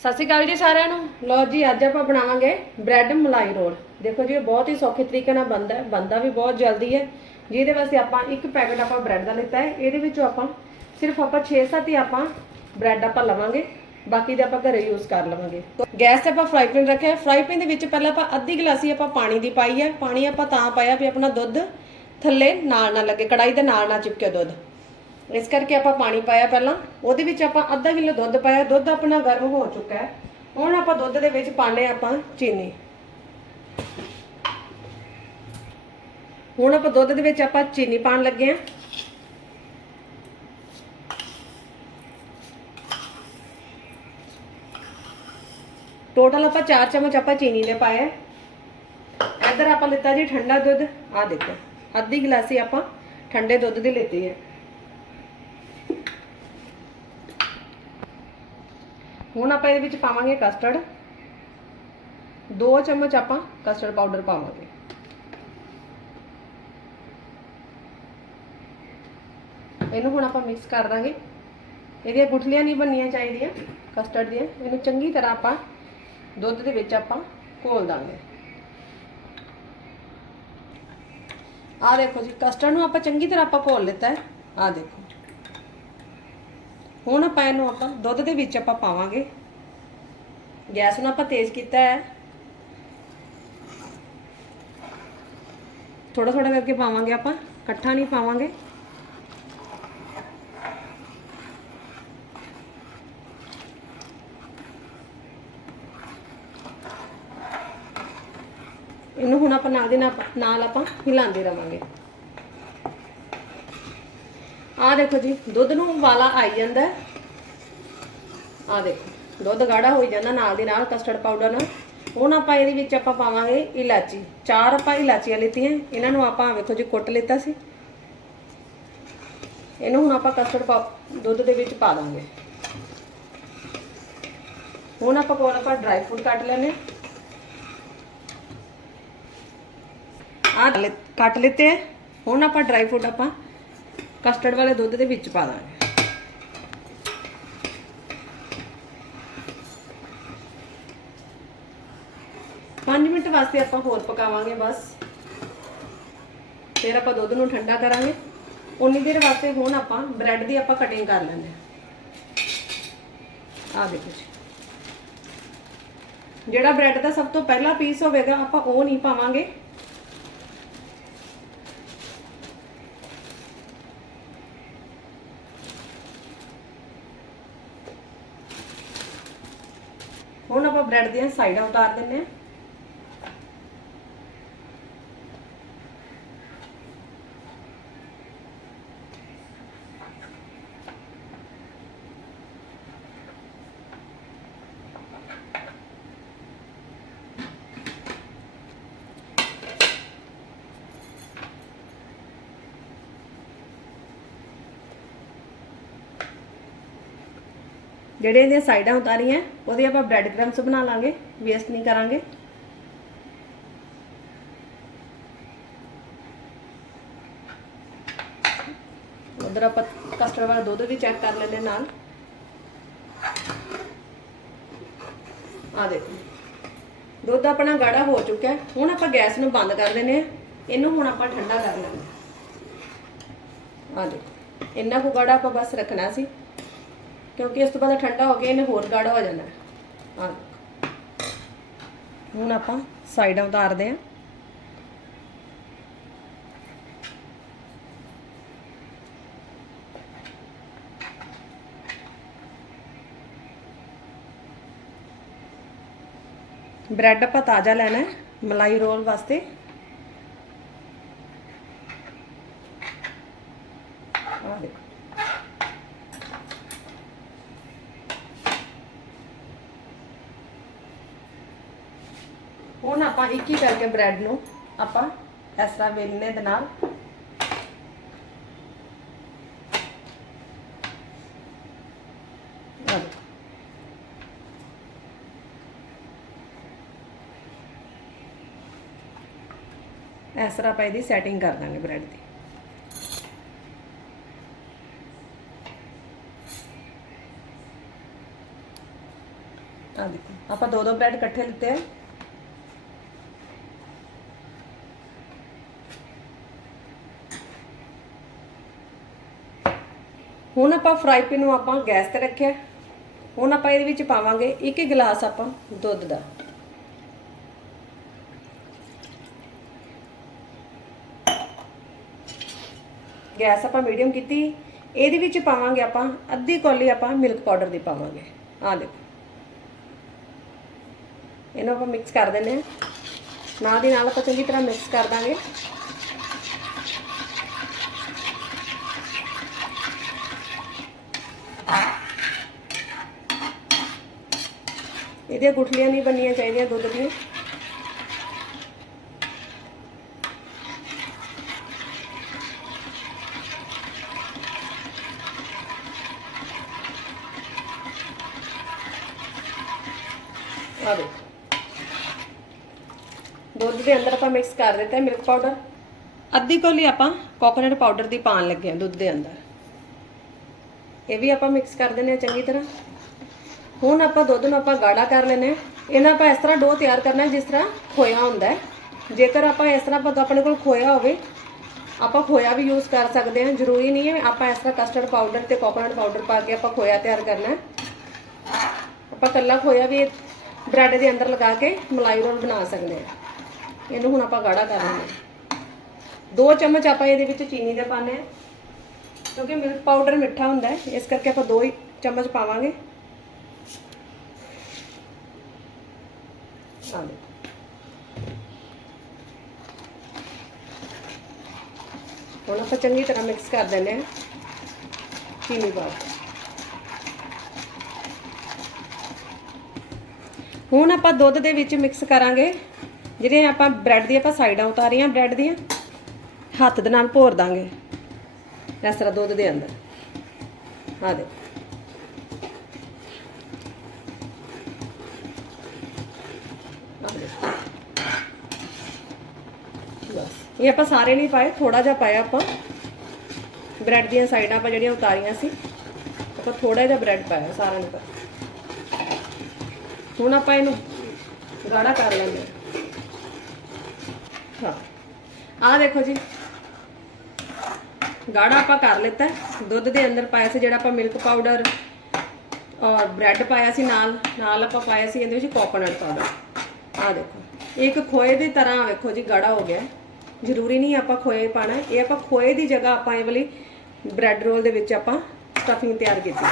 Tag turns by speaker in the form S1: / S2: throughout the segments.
S1: ਸਤਿ ਸ਼੍ਰੀ ਅਕਾਲ ਜੀ ਸਾਰਿਆਂ ਨੂੰ। ਲਓ ਜੀ, ਅੱਜ ਆਪਾਂ ਬਣਾਵਾਂਗੇ ਬ੍ਰੈਡ ਮਲਾਈ ਰੋਲ। ਦੇਖੋ ਜੀ, ਇਹ ਬਹੁਤ ਹੀ ਸੌਖੇ ਤਰੀਕੇ ਨਾਲ ਬਣਦਾ ਹੈ, ਬਣਦਾ ਵੀ ਬਹੁਤ ਜਲਦੀ ਹੈ। ਜਿਹਦੇ ਵਾਸਤੇ ਆਪਾਂ ਇੱਕ ਪੈਕੇਟ ਆਪਾਂ ਬ੍ਰੈਡ ਦਾ ਲਿੱਤਾ ਹੈ। ਇਹਦੇ ਵਿੱਚੋਂ ਆਪਾਂ ਸਿਰਫ ਆਪਾਂ 6-7 ਹੀ ਆਪਾਂ ਬ੍ਰੈਡ ਆਪਾਂ ਲਵਾਂਗੇ। ਬਾਕੀ ਦੇ ਆਪਾਂ ਘਰੇ ਯੂਜ਼ ਕਰ ਲਵਾਂਗੇ। ਗੈਸ ਤੇ ਆਪਾਂ ਫਰਾਈ ਪੈਨ ਰੱਖਿਆ ਫਰਾਈ ਪੈਨ ਦੇ ਵਿੱਚ ਪਹਿਲਾਂ ਆਪਾਂ ਅੱਧੀ ਗਲਾਸੀ ਆਪਾਂ ਪਾਣੀ ਦੀ ਪਾਈ ਹੈ। ਪਾਣੀ ਆਪਾਂ ਤਾਂ ਪਾਇਆ ਵੀ ਆਪਣਾ ਦੁੱਧ ਥੱਲੇ ਨਾਲ ਨਾ ਲੱਗੇ ਕੜਾਈ ਦੇ ਨਾਲ ਨਾ ਚਿਪਕੇ ਦੁੱਧ। ਇਸ ਕਰਕੇ ਆਪਾਂ ਪਾਣੀ ਪਾਇਆ ਪਹਿਲਾਂ ਉਹਦੇ ਵਿੱਚ ਆਪਾਂ ਅੱਧਾ ਕਿਲੋ ਦੁੱਧ ਪਾਇਆ ਦੁੱਧ ਆਪਣਾ ਗਰਮ ਹੋ ਚੁੱਕਾ ਹੈ ਹੁਣ ਆਪਾਂ ਦੁੱਧ ਦੇ ਵਿੱਚ ਪਾਣੇ ਆਪਾਂ ਚੀਨੀ ਹੁਣ ਆਪਾਂ ਦੁੱਧ ਦੇ ਵਿੱਚ ਆਪਾਂ ਚੀਨੀ ਪਾਣ ਲੱਗੇ ਹਾਂ ਟੋਟਲ ਆਪਾਂ 4 ਚਮਚ ਆਪਾਂ ਚੀਨੀ ਦੇ ਪਾਇਆ ਇੱਧਰ ਆਪਾਂ ਲਿੱਤਾ ਜੀ ਠੰਡਾ ਦੁੱਧ ਆ ਦੇਖੋ ਅੱਧੀ ਗਲਾਸੀ ਆਪਾਂ ਠੰਡੇ ਦੁੱਧ ਦੀ ਲਿੱਤੀ ਹੈ ਹੁਣ ਆਪਾਂ ਇਹਦੇ ਵਿੱਚ ਪਾਵਾਂਗੇ ਕਸਟਰਡ 2 ਚਮਚ ਆਪਾਂ ਕਸਟਰਡ ਪਾਊਡਰ ਪਾਵਾਂਗੇ। ਇਹਨੂੰ ਹੁਣ ਆਪਾਂ ਮਿਕਸ ਕਰ ਦਾਂਗੇ। ਇਹਦੀਆਂ ਗੁਠਲੀਆਂ ਨਹੀਂ ਬਣਨੀਆਂ ਚਾਹੀਦੀਆਂ ਕਸਟਰਡ ਦੀਆਂ। ਇਹਨੂੰ ਚੰਗੀ ਤਰ੍ਹਾਂ ਆਪਾਂ ਦੁੱਧ ਦੇ ਵਿੱਚ ਆਪਾਂ ਘੋਲ ਦਾਂਗੇ। ਆ ਦੇਖੋ ਜੀ ਕਸਟਰਡ ਨੂੰ ਆਪਾਂ ਚੰਗੀ ਤਰ੍ਹਾਂ ਆਪਾਂ ਘੋਲ ਲਿੱਤਾ ਹੈ। ਆ ਦੇਖੋ। ਹੁਣ ਆਪਾਂ ਇਹਨੂੰ ਆਪਾਂ ਦੁੱਧ ਦੇ ਵਿੱਚ ਆਪਾਂ ਪਾਵਾਂਗੇ। ਗੈਸ ਨੂੰ ਆਪਾਂ ਤੇਜ਼ ਕੀਤਾ ਹੈ। ਥੋੜਾ ਥੋੜਾ ਕਰਕੇ ਪਾਵਾਂਗੇ ਆਪਾਂ, ਇਕੱਠਾ ਨਹੀਂ ਪਾਵਾਂਗੇ। ਇਹਨੂੰ ਹੁਣ ਆਪਾਂ ਨਾਲ ਦੇ ਨਾਲ ਆਪਾਂ ਹਿਲਾਉਂਦੇ ਰਵਾਂਗੇ। ਆ ਦੇਖੋ ਜੀ, ਦੁੱਧ ਨੂੰ ਉਬਾਲਾ ਆਈ ਜਾਂਦਾ ਆ ਦੇਖੋ, ਦੁੱਧ ਗਾੜਾ ਹੋਈ ਜਾਂਦਾ ਨਾਲ ਦੀ ਨਾਲ ਕਸਟਰਡ ਪਾਊਡਰ ਨਾਲ। ਹੁਣ ਆਪਾਂ ਇਹਦੇ ਵਿੱਚ ਆਪਾਂ ਪਾਵਾਂਗੇ ਇਲਾਚੀ। ਚਾਰ ਆਪਾਂ ਇਲਾਚੀਆਂ ਲਿੱਤੀਆਂ, ਇਹਨਾਂ ਨੂੰ ਆਪਾਂ ਵੇਖੋ ਜੀ, ਕੁੱਟ ਲਿੱਤਾ ਸੀ। ਇਹਨੂੰ ਹੁਣ ਆਪਾਂ ਕਸਟਰਡ ਦੁੱਧ ਦੇ ਵਿੱਚ ਪਾ ਦਾਂਗੇ। ਹੁਣ ਆਪਾਂ ਕੋਲ ਆਪਾਂ ਡਰਾਈ ਫਰੂਟ ਕੱਟ ਲੈਣੇ ਆ ਕੱਟ ਲਿੱਤੇ ਹੈ ਹੁਣ ਆਪਾਂ ਡਰਾਈ ਫਰੂਟ ਆਪਾਂ ਕਸਟਰਡ ਵਾਲੇ ਦੁੱਧ ਦੇ ਵਿੱਚ ਪਾ ਦਾਂਗੇ। ਪੰਜ ਮਿੰਟ ਵਾਸਤੇ ਆਪਾਂ ਹੋਰ ਪਕਾਵਾਂਗੇ ਬਸ। ਫਿਰ ਆਪਾਂ ਦੁੱਧ ਨੂੰ ਠੰਡਾ ਕਰਾਂਗੇ। ਉਨੀ ਦੇਰ ਵਾਸਤੇ ਹੁਣ ਆਪਾਂ ਬ੍ਰੈਡ ਦੀ ਆਪਾਂ ਕਟਿੰਗ ਕਰ ਲੈਂਦੇ ਆ ਆ ਦੇਖੋ ਜੀ। ਜਿਹੜਾ ਬ੍ਰੈਡ ਦਾ ਸਭ ਤੋਂ ਪਹਿਲਾ ਪੀਸ ਹੋਵੇਗਾ, ਆਪਾਂ ਉਹ ਨਹੀਂ ਪਾਵਾਂਗੇ ਹੁਣ ਆਪਾਂ ਬ੍ਰੈਡ ਦੀਆਂ ਸਾਈਡਾਂ ਉਤਾਰ ਦਿੰਨੇ ਆ ਜਿਹੜੇ ਇਹਦੀਆਂ ਸਾਈਡਾਂ ਉਤਾਰੀਆਂ, ਉਹਦੇ ਆਪਾਂ ਬ੍ਰੈਡ ਕ੍ਰੰਬਸ ਬਣਾ ਲਾਂਗੇ ਵੇਸਟ ਨਹੀਂ ਕਰਾਂਗੇ। ਉਧਰ ਆਪਾਂ ਕਸਟਰਡ ਵਾਲਾ ਦੁੱਧ ਵੀ ਚੈੱਕ ਕਰ ਲੈਂਦੇ ਨਾਲ। ਆ ਦੇਖੋ। ਦੁੱਧ ਆਪਣਾ ਗਾੜਾ ਹੋ ਚੁੱਕਾ ਹੈ। ਹੁਣ ਆਪਾਂ ਗੈਸ ਨੂੰ ਬੰਦ ਕਰ ਦਿੰਨੇ ਆ ਇਹਨੂੰ ਹੁਣ ਆਪਾਂ ਠੰਡਾ ਕਰ ਲੈਣਾ ਆ ਦੇਖੋ। ਇੰਨਾ ਕੁ ਗਾੜਾ ਆਪਾਂ ਬਸ ਰੱਖਣਾ ਸੀ। ਕਿਉਂਕਿ ਇਸ ਤੋਂ ਬਾਅਦ ਠੰਡਾ ਹੋ ਕੇ ਇਹਨੇ ਹੋਰ ਗਾੜਾ ਹੋ ਜਾਣਾ ਆ ਹੁਣ ਆਪਾਂ ਸਾਈਡਾਂ ਉਤਾਰਦੇ ਆ ਬ੍ਰੈਡ ਆਪਾਂ ਤਾਜ਼ਾ ਲੈਣਾ ਹੈ ਮਲਾਈ ਰੋਲ ਵਾਸਤੇ ਆ ਦੇਖੋ ਹੁਣ ਆਪਾਂ ਇੱਕ ਹੀ ਕਰਕੇ ਬ੍ਰੈਡ ਨੂੰ। ਆਪਾਂ ਇਸ ਤਰ੍ਹਾਂ ਵੇਲਣੇ ਦੇ ਨਾਲ। ਇਸ ਤਰ੍ਹਾਂ ਆਪਾਂ ਇਹਦੀ ਸੈਟਿੰਗ ਕਰ ਦਾਂਗੇ ਬ੍ਰੈਡ ਦੀ। ਆ ਦੇਖੋ, ਆਪਾਂ ਦੋ ਦੋ ਬ੍ਰੈਡ ਇਕੱਠੇ ਲਿੱਤੇ ਆ। ਹੁਣ ਆਪਾਂ ਫਰਾਈ ਪੈਨ ਨੂੰ ਆਪਾਂ ਗੈਸ ਤੇ ਰੱਖਿਆ। ਹੁਣ ਆਪਾਂ ਇਹਦੇ ਵਿੱਚ ਪਾਵਾਂਗੇ ਇੱਕ ਇੱਕ ਗਲਾਸ ਆਪਾਂ ਦੁੱਧ ਦਾ। ਗੈਸ ਆਪਾਂ ਮੀਡੀਅਮ ਕੀਤੀ। ਇਹਦੇ ਵਿੱਚ ਪਾਵਾਂਗੇ ਆਪਾਂ ਅੱਧੀ ਕੌਲੀ ਆਪਾਂ ਮਿਲਕ ਪਾਊਡਰ ਦੀ ਪਾਵਾਂਗੇ। ਆਹ ਦੇਖੋ। ਇਹਨੂੰ ਆਪਾਂ ਮਿਕਸ ਕਰ ਦਿੰਦੇ ਹਾਂ। ਨਾਲ ਦੀ ਨਾਲ ਆਪਾਂ ਚੰਗੀ ਤਰ੍ਹਾਂ ਮਿਕਸ ਕਰ ਦਾਂਗੇ। ਇਹਦੀਆਂ ਗੁਠਲੀਆਂ ਨਹੀਂ ਬਣਨੀਆਂ ਚਾਹੀਦੀਆਂ ਦੁੱਧ ਦੀਆਂ। ਆ ਦੇਖੋ। ਦੁੱਧ ਦੇ ਅੰਦਰ ਆਪਾਂ ਮਿਕਸ ਕਰ ਦਿੱਤਾ ਮਿਲਕ ਪਾਊਡਰ ਅੱਧੀ ਕੋਲੀ ਆਪਾਂ ਕੋਕੋਨਟ ਪਾਊਡਰ ਦੀ ਪਾਣ ਲੱਗੇ ਆ ਦੁੱਧ ਦੇ ਅੰਦਰ। ਇਹ ਵੀ ਆਪਾਂ ਮਿਕਸ ਕਰ ਦਿੰਦੇ ਆ ਚੰਗੀ ਤਰ੍ਹਾਂ। ਹੁਣ ਆਪਾਂ ਦੁੱਧ ਨੂੰ ਆਪਾਂ ਗਾੜਾ ਕਰ ਲੈਨੇ ਆ ਇਹਨਾਂ ਆਪਾਂ ਇਸ ਤਰ੍ਹਾਂ ਡੋ ਤਿਆਰ ਕਰਨਾ ਜਿਸ ਤਰ੍ਹਾਂ ਖੋਇਆ ਹੁੰਦਾ ਹੈ। ਜੇਕਰ ਆਪਾਂ ਇਸ ਤਰ੍ਹਾਂ ਆਪਾਂ ਆਪਣੇ ਕੋਲ ਖੋਇਆ ਹੋਵੇ, ਆਪਾਂ ਖੋਇਆ ਵੀ ਯੂਜ਼ ਕਰ ਸਕਦੇ ਹਾਂ, ਜ਼ਰੂਰੀ ਨਹੀਂ ਹੈ ਆਪਾਂ ਇਸ ਤਰ੍ਹਾਂ ਕਸਟਰਡ ਪਾਊਡਰ ਤੇ ਕੋਕੋਨਟ ਪਾਊਡਰ ਪਾ ਕੇ ਆਪਾਂ ਖੋਇਆ ਤਿਆਰ ਕਰਨਾ ਹੈ। ਆਪਾਂ ਕੱਲਾ ਖੋਇਆ ਵੀ ਬ੍ਰੈਡ ਦੇ ਅੰਦਰ ਲਗਾ ਕੇ ਮਲਾਈ ਰੋਲ ਬਣਾ ਸਕਦੇ ਹਾਂ। ਇਹਨੂੰ ਹੁਣ ਆਪਾਂ ਗਾੜਾ ਕਰ ਲੈਂਦੇ ਹਾਂ। ਦੋ ਚਮਚ ਆਪਾਂ ਇਹਦੇ ਵਿੱਚ ਚੀਨੀ ਦੇ ਪਾਣੇ ਆ ਕਿਉਂਕਿ ਮਿਲਕ ਪਾਊਡਰ ਮਿੱਠਾ ਹੁੰਦਾ ਹੈ, ਇਸ ਕਰਕੇ ਆਪਾਂ ਦੋ ਹੀ ਚਮਚ ਪਾਵਾਂਗੇ। ਆ ਦੇਖੋ ਹੁਣ ਆਪਾਂ ਚੰਗੀ ਤਰ੍ਹਾਂ ਮਿਕਸ ਕਰ ਦਿੰਦੇ ਹਾਂ ਚੀਨੀ ਪਾ ਕੇ ਹੁਣ ਆਪਾਂ ਦੁੱਧ ਦੇ ਵਿੱਚ ਮਿਕਸ ਕਰਾਂਗੇ ਜਿਹੜੇ ਆਪਾਂ ਬ੍ਰੈਡ ਦੀ ਆਪਾਂ ਸਾਈਡਾਂ ਉਤਾਰੀਆਂ ਬ੍ਰੈਡ ਦੀਆਂ, ਹੱਥ ਦੇ ਨਾਲ ਭੋਰ ਦਾਂਗੇ, ਇਸ ਤਰ੍ਹਾਂ ਦੁੱਧ ਦੇ ਅੰਦਰ। ਆ ਦੇ ਬਸ ਇਹ ਆਪਾਂ ਸਾਰੇ ਨਹੀਂ ਪਾਏ ਥੋੜਾ ਜਿਹਾ ਪਾਇਆ ਆਪਾਂ। ਬ੍ਰੈਡ ਦੀਆਂ ਸਾਈਡਾਂ ਆਪਾਂ ਜਿਹੜੀਆਂ ਉਤਾਰੀਆਂ ਸੀ, ਆਪਾਂ ਥੋੜਾ ਜਿਹਾ ਬ੍ਰੈਡ ਪਾਇਆ ਸਾਰਿਆਂ ਨੂੰ। ਪਾਇਆ ਹੁਣ ਆਪਾਂ ਇਹਨੂੰ ਗਾੜਾ ਕਰ ਲੈਂਦੇ ਹਾਂ। ਹਾਂ। ਆਹ ਦੇਖੋ ਜੀ। ਗਾੜਾ ਆਪਾਂ ਕਰ ਲਿੱਤਾ ਦੁੱਧ ਦੇ ਅੰਦਰ ਪਾਇਆ ਸੀ ਜਿਹੜਾ ਆਪਾਂ ਮਿਲਕ ਪਾਊਡਰ ਔਰ ਬ੍ਰੈਡ ਪਾਇਆ ਸੀ ਨਾਲ। ਨਾਲ ਆਪਾਂ ਪਾਇਆ ਸੀ ਇਹਦੇ ਵਿੱਚ ਕੋਕੋਨਟ ਪਾਊਡਰ। ਆਹ ਦੇਖੋ। ਇਹ ਇੱਕ ਖੋਏ ਦੀ ਤਰ੍ਹਾਂ ਵੇਖੋ ਜੀ, ਗਾੜਾ ਹੋ ਗਿਆ ਜ਼ਰੂਰੀ ਨਹੀਂ ਆਪਾਂ ਖੋਏ ਪਾਣਾ ਇਹ ਆਪਾਂ ਖੋਏ ਦੀ ਜਗ੍ਹਾ ਆਪਾਂ ਇਹ ਵਾਲੀ ਬ੍ਰੈਡ ਰੋਲ ਦੇ ਵਿੱਚ ਆਪਾਂ ਸਟਫਿੰਗ ਤਿਆਰ ਕੀਤੀ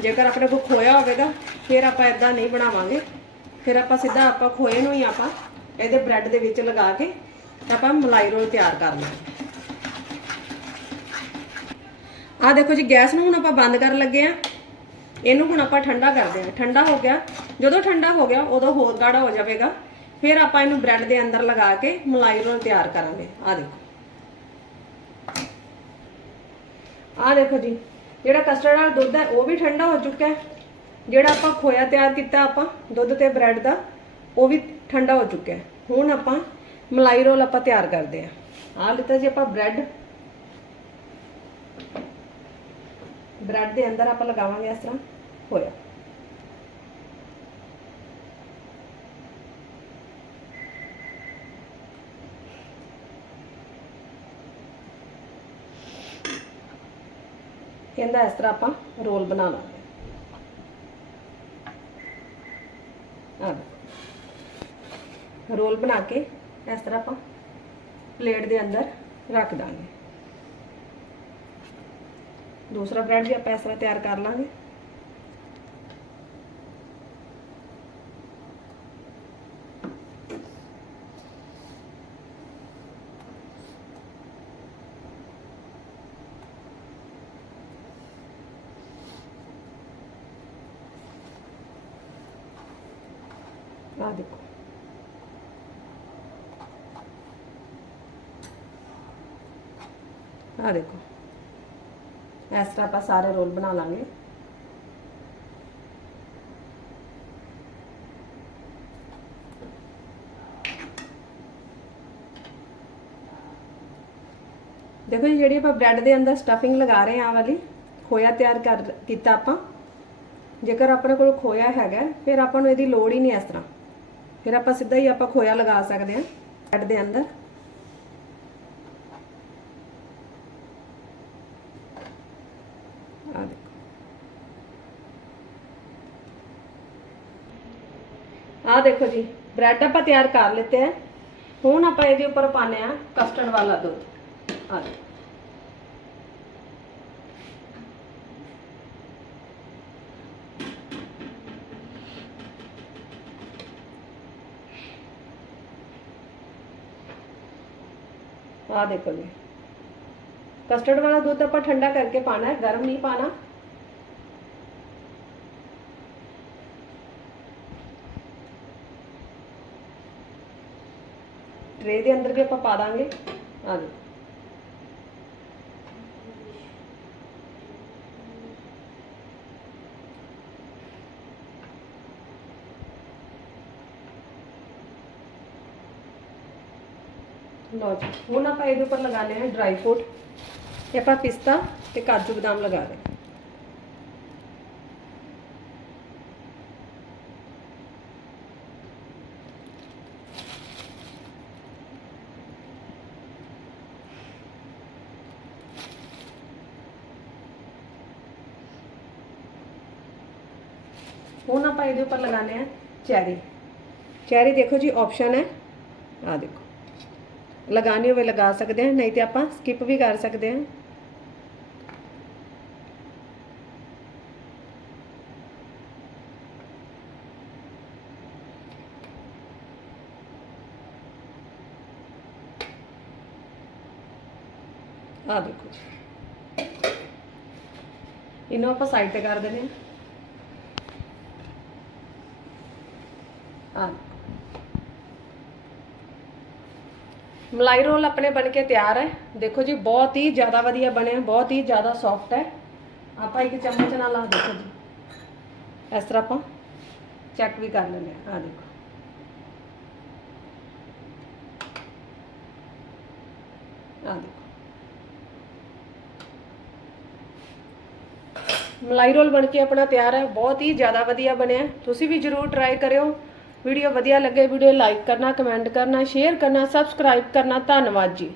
S1: ਜੇਕਰ ਆਪਣੇ ਕੋਲ ਖੋਇਆ ਹੋਵੇਗਾ ਫਿਰ ਆਪਾਂ ਇਦਾਂ ਨਹੀਂ ਬਣਾਵਾਂਗੇ। ਫਿਰ ਆਪਾਂ ਸਿੱਧਾ ਆਪਾਂ ਖੋਏ ਨੂੰ ਹੀ ਆਪਾਂ ਇਹਦੇ ਬ੍ਰੈਡ ਦੇ ਵਿੱਚ ਲਗਾ ਕੇ ਆਪਾਂ ਮਲਾਈ ਰੋਲ ਤਿਆਰ ਕਰ ਲਾਂਗੇ ਆ ਦੇਖੋ ਜੀ, ਗੈਸ ਨੂੰ ਹੁਣ ਆਪਾਂ ਬੰਦ ਕਰਨ ਲੱਗੇ ਆ ਇਹਨੂੰ ਹੁਣ ਆਪਾਂ ਠੰਡਾ ਕਰਦੇ ਆ ਠੰਡਾ ਹੋ ਗਿਆ। ਜਦੋਂ ਠੰਡਾ ਹੋ ਗਿਆ, ਉਦੋਂ ਹੋਰ ਗਾੜਾ ਹੋ ਜਾਵੇਗਾ। ਫਿਰ ਆਪਾਂ ਇਹਨੂੰ ਬ੍ਰੈਡ ਦੇ ਅੰਦਰ ਲਗਾ ਕੇ ਮਲਾਈ ਰੋਲ ਤਿਆਰ ਕਰਾਂਗੇ। ਆ ਦੇਖੋ। ਆ ਦੇਖੋ ਜੀ, ਜਿਹੜਾ ਕਸਟਰਡ ਵਾਲਾ ਦੁੱਧ ਹੈ, ਉਹ ਵੀ ਠੰਡਾ ਹੋ ਚੁੱਕਾ ਹੈ। ਜਿਹੜਾ ਆਪਾਂ ਖੋਇਆ ਤਿਆਰ ਕੀਤਾ ਆਪਾਂ, ਦੁੱਧ ਤੇ ਬ੍ਰੈਡ ਦਾ, ਉਹ ਵੀ ਠੰਡਾ ਹੋ ਚੁੱਕਾ ਹੈ। ਹੁਣ ਆਪਾਂ ਮਲਾਈ ਰੋਲ ਆਪਾਂ ਤਿਆਰ ਕਰਦੇ ਆ ਆ ਲਿੱਤਾ ਜੀ ਆਪਾਂ ਬ੍ਰੈਡ। ਬ੍ਰੈਡ ਦੇ ਅੰਦਰ ਆਪਾਂ ਲਗਾਵਾਂਗੇ ਇਸ ਤਰ੍ਹਾਂ ਹੋਇਆ। ਕਹਿੰਦਾ ਇਸ ਤਰ੍ਹਾਂ ਆਪਾਂ ਰੋਲ ਬਣਾ ਲਾਂਗੇ ਆ ਰੋਲ ਬਣਾ ਕੇ ਇਸ ਤਰ੍ਹਾਂ ਆਪਾਂ ਪਲੇਟ ਦੇ ਅੰਦਰ ਰੱਖ ਦਾਂਗੇ। ਦੂਸਰਾ ਬ੍ਰੈਡ ਵੀ ਆਪਾਂ ਇਸ ਤਰ੍ਹਾਂ ਤਿਆਰ ਕਰ ਲਾਂਗੇ। ਆ ਦੇਖੋ। ਆ ਦੇਖੋ। ਇਸ ਤਰ੍ਹਾਂ ਆਪਾਂ ਸਾਰੇ ਰੋਲ ਬਣਾ ਲਾਂਗੇ। ਦੇਖੋ ਜੀ, ਜਿਹੜੀ ਆਪਾਂ ਬ੍ਰੈਡ ਦੇ ਅੰਦਰ ਸਟਫਿੰਗ ਲਗਾ ਰਹੇ ਹਾਂ ਆਹ ਵਾਲੀ, ਖੋਇਆ ਤਿਆਰ ਕਰ, ਕੀਤਾ ਆਪਾਂ। ਜੇਕਰ ਆਪਣੇ ਕੋਲ ਖੋਇਆ ਹੈਗਾ, ਫਿਰ ਆਪਾਂ ਨੂੰ ਇਹਦੀ ਲੋੜ ਹੀ ਨਹੀਂ ਇਸ ਤਰ੍ਹਾਂ। ਫਿਰ ਆਪਾਂ ਸਿੱਧਾ ਹੀ ਆਪਾਂ ਖੋਇਆ ਲਗਾ ਸਕਦੇ ਹਾਂ ਬ੍ਰੈਡ ਦੇ ਅੰਦਰ। ਆ ਦੇਖੋ। ਆ ਦੇਖੋ ਜੀ, ਬ੍ਰੈਡ ਆਪਾਂ ਤਿਆਰ ਕਰ ਲਿੱਤੇ ਹੈ ਹੁਣ ਆਪਾਂ ਇਹਦੇ ਉੱਪਰ ਪਾਣੇ ਆ ਕਸਟਰਡ ਵਾਲਾ ਦੁੱਧ। ਆ ਦੇਖੋ। ਆ ਦੇਖੋ ਜੀ ਕਸਟਰਡ ਵਾਲਾ ਦੁੱਧ ਆਪਾਂ ਠੰਡਾ ਕਰਕੇ ਪਾਣਾ ਹੈ ਗਰਮ ਨਹੀਂ ਪਾਣਾ ਟਰੇ ਦੇ ਅੰਦਰ ਵੀ ਆਪਾਂ ਪਾ ਦਾਂਗੇ ਆ ਲਓ ਜੀ ਹੁਣ ਆਪਾਂ ਇਹਦੇ ਉੱਪਰ ਲਗਾਣੇ ਆ ਡਰਾਈ ਫਰੂਟ ਤੇ ਆਪਾਂ ਪਿਸਤਾ ਤੇ ਕਾਜੂ ਬਦਾਮ ਲਗਾ ਰਹੇ ਹਾਂ। ਹੁਣ ਆਪਾਂ ਇਹਦੇ ਉੱਪਰ ਲਗਾਣੇ ਆ ਚੈਰੀ। ਚੈਰੀ ਦੇਖੋ ਜੀ ਆਪਸ਼ਨ ਹੈ। ਆ ਦੇਖੋ। ਲਗਾਣੀ ਹੋਵੇ ਲਗਾ ਸਕਦੇ ਹਾਂ ਨਹੀਂ ਤੇ ਆਪਾਂ ਸਕਿਪ ਵੀ ਕਰ ਸਕਦੇ ਹਾਂ ਆ ਦੇਖੋ ਜੀ ਇਹਨੂੰ ਆਪਾਂ ਸਾਈਡ ਤੇ ਕਰ ਦਿੰਦੇ ਹਾਂ ਆ ਮਲਾਈ ਰੋਲ ਆਪਣੇ ਬਣ ਕੇ ਤਿਆਰ ਹੈ। ਦੇਖੋ ਜੀ, ਬਹੁਤ ਹੀ ਜ਼ਿਆਦਾ ਵਧੀਆ ਬਣਿਆ ਬਹੁਤ ਹੀ ਜ਼ਿਆਦਾ ਸੌਫਟ ਹੈ। ਆਪਾਂ ਇੱਕ ਚਮਚ ਨਾਲ ਲਾ ਦੇਖੋ ਜੀ। ਇਸ ਤਰ੍ਹਾਂ ਆਪਾਂ ਚੈੱਕ ਵੀ ਕਰ ਲੈਂਦੇ ਆ ਆ ਦੇਖੋ। ਆ ਦੇਖੋ। ਮਲਾਈ ਰੋਲ ਬਣ ਕੇ ਆਪਣਾ ਤਿਆਰ ਹੈ। ਬਹੁਤ ਹੀ ਜ਼ਿਆਦਾ ਵਧੀਆ ਬਣਿਆ। ਤੁਸੀਂ ਵੀ ਜਰੂਰ ਟਰਾਈ ਕਰਿਓ। ਵੀਡੀਓ ਵਧੀਆ ਲੱਗੇ ਵੀਡੀਓ ਲਾਈਕ ਕਰਨਾ ਕਮੈਂਟ ਕਰਨਾ ਸ਼ੇਅਰ ਕਰਨਾ ਸਬਸਕ੍ਰਾਈਬ ਕਰਨਾ। ਧੰਨਵਾਦ ਜੀ।